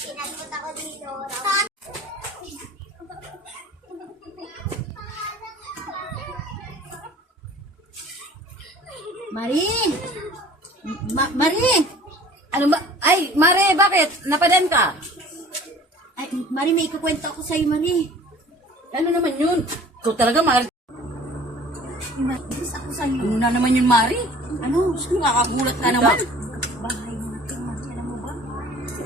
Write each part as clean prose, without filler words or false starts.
Pinagpunta ko dito. Marie! Marie! Ano ba? Ay, Marie, bakit? Napadan ka? Ay, Marie, may ikukwento ako sa'yo, Marie. Ano naman yun? Ikaw talaga, Mari. Imatis ako sa'yo. Ano na naman yun, Mari? Ano? Gusto nakakagulat ka naman. Bahay natin, Marie. Alam mo ba?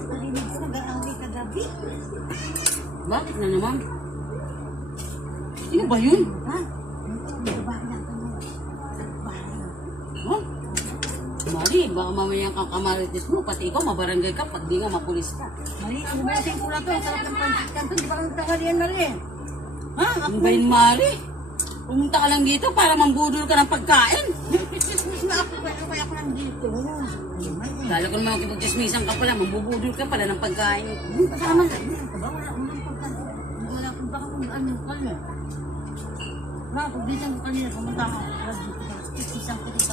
Narinig ko nag-aaway kagabi. Bakit na naman? Sino ba yun? Ha? Babae natin mo. Bahay natin. Huh? Mari, baka mamaya kang kamarites mo, pati ikaw mabarangay ka, pag di nga mapulis ka. Marie, ano ba natin kulang to? Ang sarap ng pansikan to. Di ba kang tanghalian, Marie? Ha? Ano ba yun, Mari? Pumunta ka lang dito para mambudol ka ng pagkain. Chismis na ako. Kaya ako nandito. Lalo ko naman makipag-chismisan ka pala, mambubudol ka pala ng pagkain. Kasama na. Wala akong pagkain. Wala akong baka kung ano kanya. Wala, pagbisan ko kanina, pumunta ako. Isang ko dito.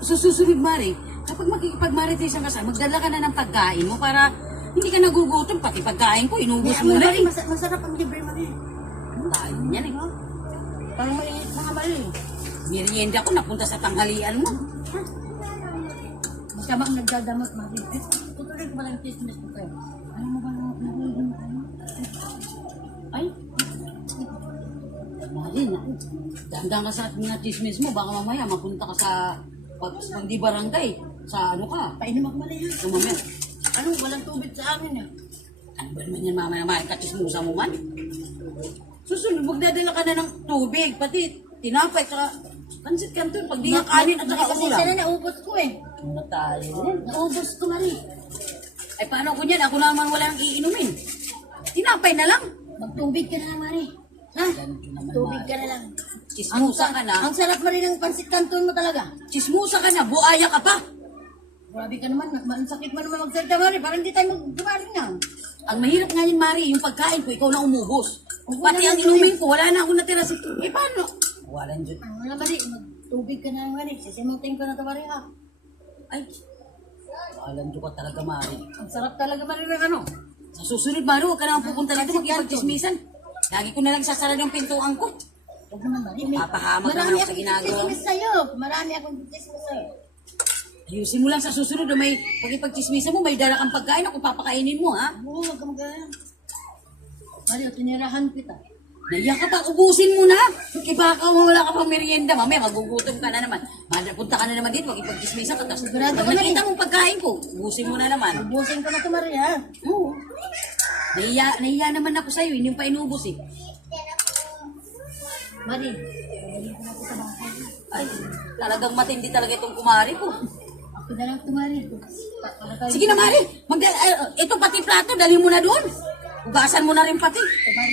Sa susunod, Mari, kapag makikipag-maritisan ka sa, magdala ka na ng pagkain mo para hindi ka nagugutom, pati pagkain ko, inubos mo na eh. Masarap ang libre, Marie. Tayo yan eh. Parang maliit mga Marie. Merienda ko, napunta sa tanghalian mo. Basta bang nagdadamot, Marie. Tutuloy ko ba lang yung chismis ko kayo? Ano mo ba nahulog na ano? Ay, Mari, dahan ka sa mga chismis mo, baka mamaya mapunta ka sa pagdi barangay. Sa ano ka? Painom ako, Marie. Sa mamaya. Ano, walang tubig sa amin eh. Ano ba naman yan mamaya kachismusa mo man? Susunod, magdadala ka na ng tubig, pati tinapay, saka pansit canton, pag di nga kanin at saka ulam. Kasi na naubos ko eh. Ano tayo? Naubos ko, Marie. Ay paano ko niyan? Ako naman walang iinumin. Tinapay na lang. Magtubig ka na lang, Marie. Ha? Tubig ka na lang. Chismusa ka na. Ang sarap, Marie, ng pansit canton mo talaga. Chismusa ka na, buaya ka pa. Grabe ka naman. Ang sakit mo naman magsalita, Marie. Parang hindi tayo magdumaling na. Ang mahirap nga yun, Mari, yung pagkain ko, ikaw na umubos. Ang Pati wala ang na inumin ko, wala na ako natira sa... Eh, paano? Wala dyan. Wala, Marie. Magtubig ka na lang, Marie. Sisimutin ko na ito, Marie, ha? Ay, wala dyan ka talaga, Mari. Ang sarap talaga, Marie, ng ano. Sa susunod, Mari, huwag ka naman pupunta dito, magkipagchismisan. Lagi ko na lang sasara yung pintuan ko. Huwag naman, Marie. Papahamak naman ako sa ginagawa mo. chismis sa'yo. Marami akong chismis sa'yo. Ayusin mo lang sa susunod, may pagkipagchismisan mo, may dala kang pagkain, ako papakainin mo, ha? Oo, huwag ka magkaya. Marie, tinirahan kita. Naiyak ka pa, ubusin mo na. Iba ka, wala ka pang merienda, mamaya magugutom ka na naman. Punta ka na naman dito, magkipagchismisan ka, tapos Sigurado ka pag na nakita mong pagkain ko, ubusin mo na naman. Ubusin ko na ito, Marie, ha? Oo. Nahiya naman ako sa'yo, hindi yung pa inubos eh. Marie, pagaling ko na ito sa bangkay. Ay, talagang matindi talaga itong kumari ko. Ako na lang ito, Marie. Sige na, Mari. Ito pati plato, dalhin mo na doon. Ugasan mo na rin pati. Marie,